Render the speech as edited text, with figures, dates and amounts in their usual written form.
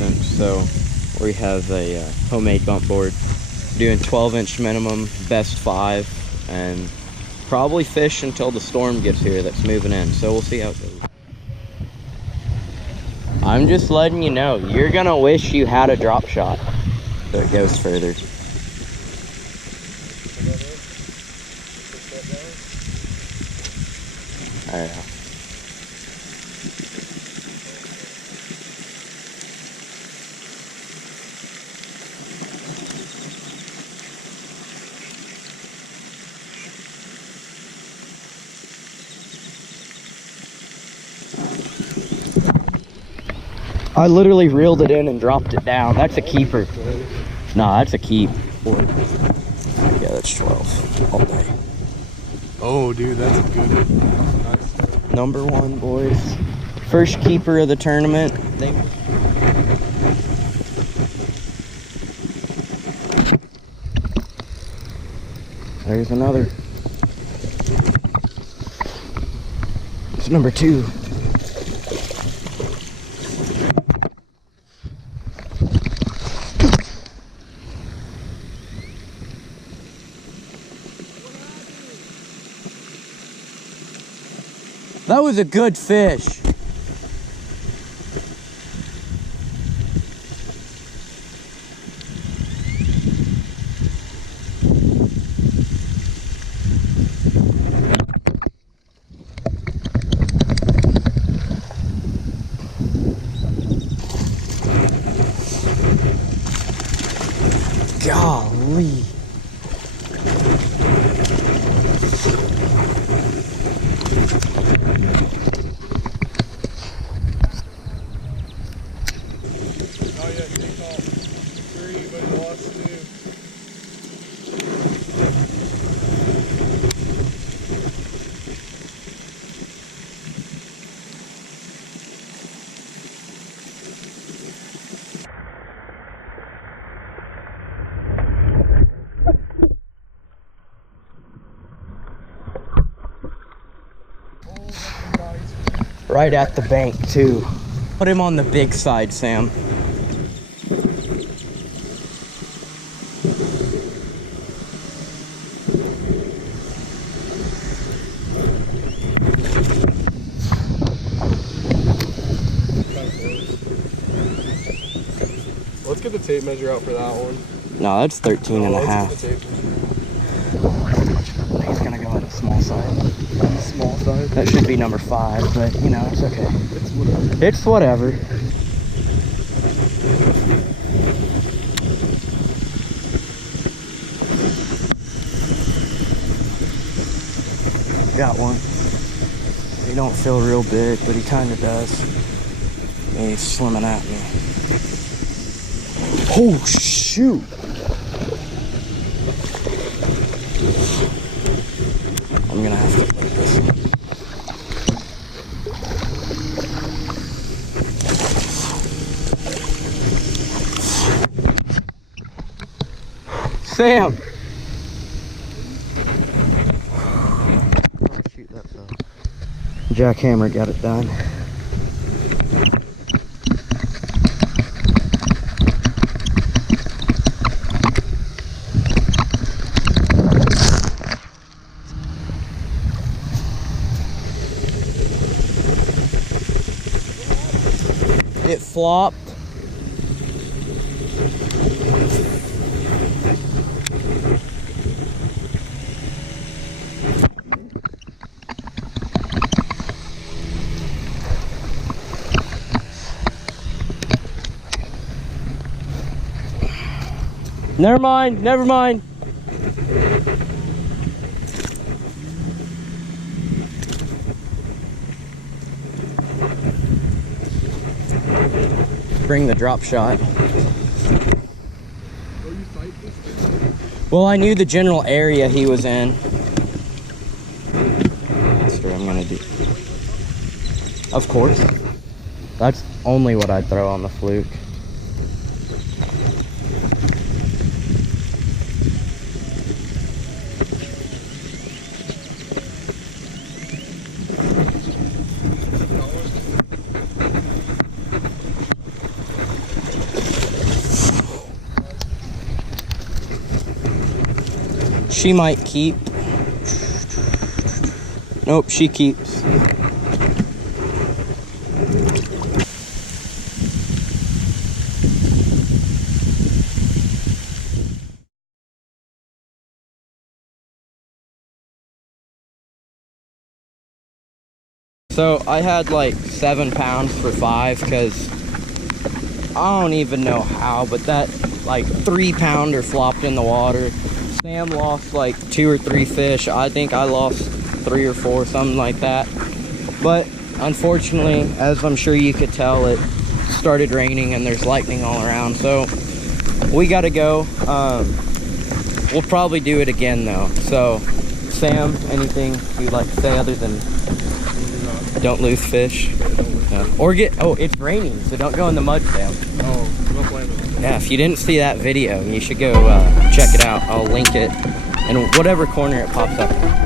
isn't, so we have a homemade bump board. Doing 12-inch minimum, best 5, and probably fish until the storm gets here that's moving in, so we'll see how it goes. I'm just letting you know, you're gonna wish you had a drop shot so it goes further. Alright. I literally reeled it in and dropped it down. That's a keeper. Nah, that's a keep. Yeah, that's 12 all day. Oh, dude, that's a good one. Nice. Number 1, boys. First keeper of the tournament. There's another. It's number 2. That was a good fish. Golly. Right at the bank too. Put him on the big side, Sam. Let's get the tape measure out for that one. No, that's 13 and a half. Let's get the tape measure. He's gonna go on the small side. Small side? That should be number 5, but you know, it's okay. It's whatever. It's whatever. Got one. He don't feel real big, but he kind of does. And he's swimming at me. Oh, shoot. I'm gonna have to put this. Sam! Oh, shoot, that fell. Jackhammer got it done. It flopped. Never mind, never mind. Bring the drop shot. Well, I knew the general area he was in. That's what I'm gonna do. Of course. That's only what I'd throw on the fluke. She might keep. Nope, she keeps. So I had like 7 pounds for 5 because I don't even know how, but that like 3-pounder flopped in the water. Sam lost like 2 or 3 fish. I think I lost 3 or 4, something like that. But unfortunately, as I'm sure you could tell, it started raining and there's lightning all around. So we gotta go. We'll probably do it again though. So Sam, anything you'd like to say other than don't lose fish? No. Or it's raining, so don't go in the mud, Sam. Oh, don't blame it. Yeah, if you didn't see that video, you should go check it out. I'll link it in whatever corner it pops up in.